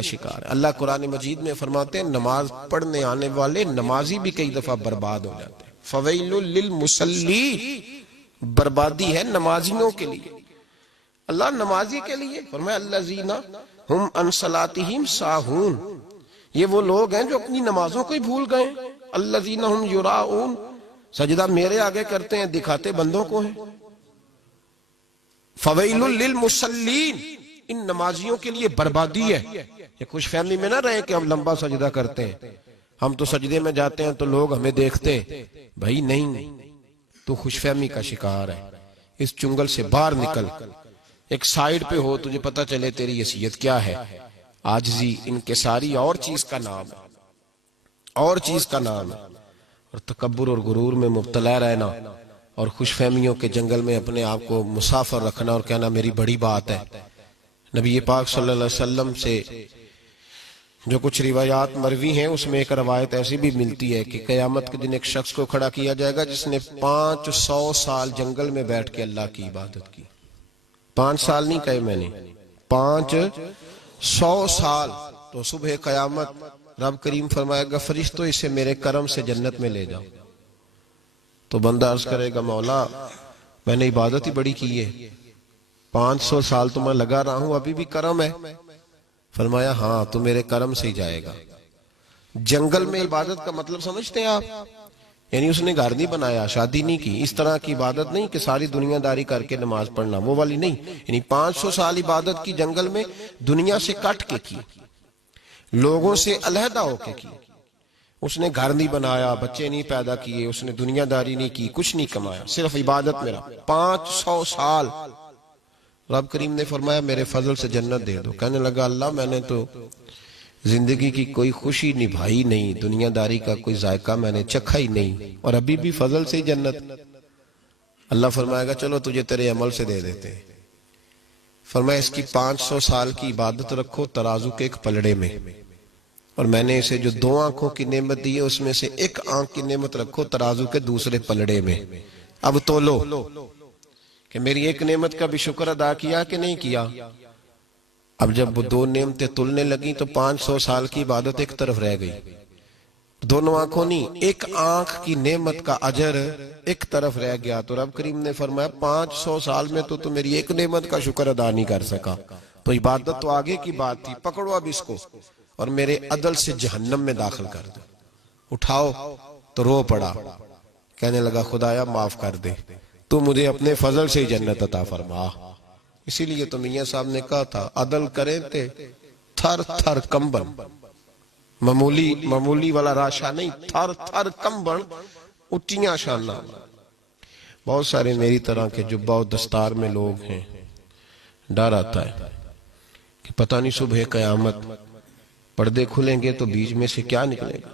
शिकार है। अल्लाह कुरान मजीद में फरमाते हैं नमाज पढ़ने आने वाले नमाजी भी कई दफा बर्बाद हो जाते हैं। फवैलुल लिल मुसल्ली, बर्बादी है नमाजियों के लिए। अल्लाह नमाजी के लिए फरमाया अल्लज़ीना हुम अन सलातिहिम साहून, ये वो लोग हैं जो अपनी नमाजों को ही भूल गए। अल्लज़ीना हुम युराऊन, सजदा मेरे आगे करते हैं, दिखाते बंदों को हैं। फवैलुल लिल मुसल्लीन, इन नमाजियों के लिए बर्बादी है। ये खुश फहमी में ना रहे कि हम लंबा सजदा करते हैं, हम तो सजदे में जाते हैं तो लोग हमें देखते हैं। भाई नहीं, तू खुश फहमी का शिकार है। इस चुंगल से बाहर निकल, एक साइड पे हो, तुझे पता चले तेरी हैसियत क्या है। आजिज़ी इनकिसारी और चीज का नाम है, और चीज का नाम है। और तकब्बुर और गुरूर में मुब्तला रहना और खुशफहमियों के जंगल में अपने आप को मुसाफिर रखना और कहना मेरी बड़ी बात है। नबी पाक सल्लल्लाहु अलैहि वसल्लम से जो कुछ रिवायात मरवी हैं उसमें एक रवायत ऐसी भी मिलती है कि क़यामत के दिन एक शख्स को खड़ा किया जाएगा जिसने 500 साल जंगल में बैठ के अल्लाह की इबादत की। 5 साल नहीं कहे मैंने, 500 साल। तो सुबह क़यामत रब करीम फरमाएगा फरिश्तों इसे मेरे करम से जन्नत में ले जाओ। तो बंदा अर्ज करेगा मौला मैंने इबादत ही बड़ी की है, 500 साल तो मैं लगा रहा हूं, अभी भी करम है। फरमाया हाँ तो मेरे करम से ही जाएगा। जंगल में इबादत का मतलब समझते हैं आप? यानी उसने घर नहीं बनाया, शादी नहीं की, इस तरह की इबादत नहीं कि सारी दुनियादारी करके नमाज पढ़ना, वो वाली नहीं। यानी 500 साल इबादत की जंगल में, दुनिया से कट के की, लोगों से अलहदा होके की। उसने घर नहीं बनाया, बच्चे नहीं पैदा किए, उसने दुनियादारी नहीं की, कुछ नहीं कमाया, सिर्फ इबादत में रहा 500 साल। रब करीम ने फरमाया मेरे फजल से जन्नत दे दो। कहने लगा अल्लाह मैंने तो जिंदगी की कोई खुशी निभाई नहीं, दुनियादारी का कोई जायका मैंने चखा ही नहीं, और अभी भी फजल से ही जन्नत। अल्लाह फरमाएगा चलो तुझे तेरे अमल से दे देते हैं। फरमाया इसकी 500 साल की इबादत रखो तराजू के एक पलड़े में, और मैंने इसे जो 2 आंखों की नेमत दी है उसमें से 1 आंख की नेमत रखो तराजू के दूसरे पलड़े में। अब तोलो कि मेरी 1 नेमत का भी शुक्र अदा किया कि नहीं किया। अब जब वो 2 नेमतें तुलने लगी तो 500 साल की इबादत एक तरफ रह गई। दोनों आंखों नहीं, 1 आंख की नेमत का अजर एक तरफ रह गया। तो रब करीम ने फरमाया 500 साल में तो मेरी 1 नेमत का शुक्र अदा नहीं कर सका, तो इबादत तो आगे की बात थी। पकड़ो अब इसको और मेरे अदल से जहन्नम में दाखिल कर दो। उठाओ तो रो पड़ा, कहने लगा खुदाया माफ कर दे, तू मुझे अपने फजल से ही जन्नत अता फरमा। इसीलिए तो मियां साहब ने कहा था अदल करें ते थर थर कंबन, मामूली वाला राशा नहीं, थर थर कंबन उच्चियां शाना। बहुत सारे मेरी तरह के जुब्बा और दस्तार में लोग हैं, डर आता है कि पता नहीं सुबह कयामत पर्दे खुलेंगे तो बीच में से क्या निकलेगा।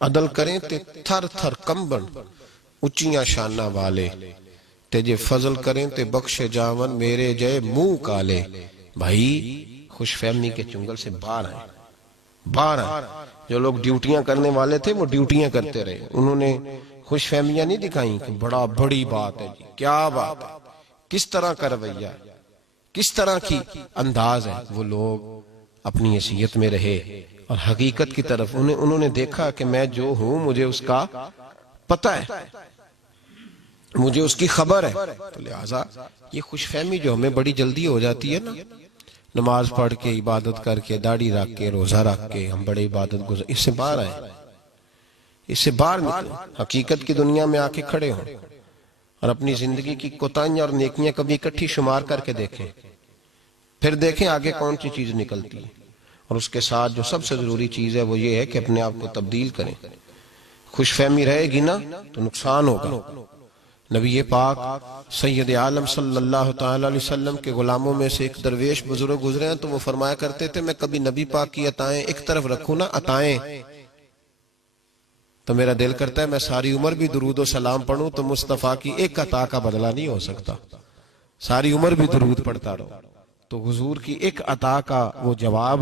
अदल करें ते थर थर कंबन उच्चियां शाना वाले, तेजे फजल करें ते बख्शे जावन मेरे जय मुंह काले। भाई खुशफहमी के चुंगल से बाहर आए, बाहर आए। जो लोग ड्यूटियां करने वाले थे वो ड्यूटियां करते रहे, उन्होंने खुशफहमियां नहीं दिखाई कि बड़ा बड़ी बात है जी, क्या बात है, किस तरह का रवैया, किस तरह की अंदाज है। वो लोग अपनी हैसियत में रहे और हकीकत की तरफ उन्होंने देखा कि मैं जो हूं मुझे उसका पता है, मुझे उसकी खबर है। तो लिहाजा ये खुशफहमी जो हमें बड़ी जल्दी हो जाती है ना, नमाज पढ़ के, इबादत करके, दाढ़ी रख के, रोजा रख के हम बड़े इबादत गुजार, इससे बाहर आए, इससे बाहर निकले, हकीकत की दुनिया में आके खड़े हों और अपनी जिंदगी की कोताहियां और नेकियां कभी इकट्ठी शुमार करके देखें, फिर देखें आगे कौन सी चीज निकलती है। और उसके साथ जो सबसे जरूरी चीज है वो ये है कि अपने आप को तब्दील करें। खुशफहमी रहेगी ना तो नुकसान होगा। नबी पाक सैयद आलम सल्लल्लाहु तआला अलैहि वसल्लम के गुलामों में से एक दरवेश बुजुर्ग गुजरे हैं, तो वो फरमाया करते थे मैं कभी नबी पाक की अताएं एक तरफ रखूं ना, अताएं, तो मेरा दिल करता है मैं सारी उम्र भी दुरूद और सलाम पढ़ूं तो मुस्तफा की एक अता का बदला नहीं हो सकता। सारी उम्र भी दुरूद पढ़ता रहो तो हुजूर की एक अता का वो जवाब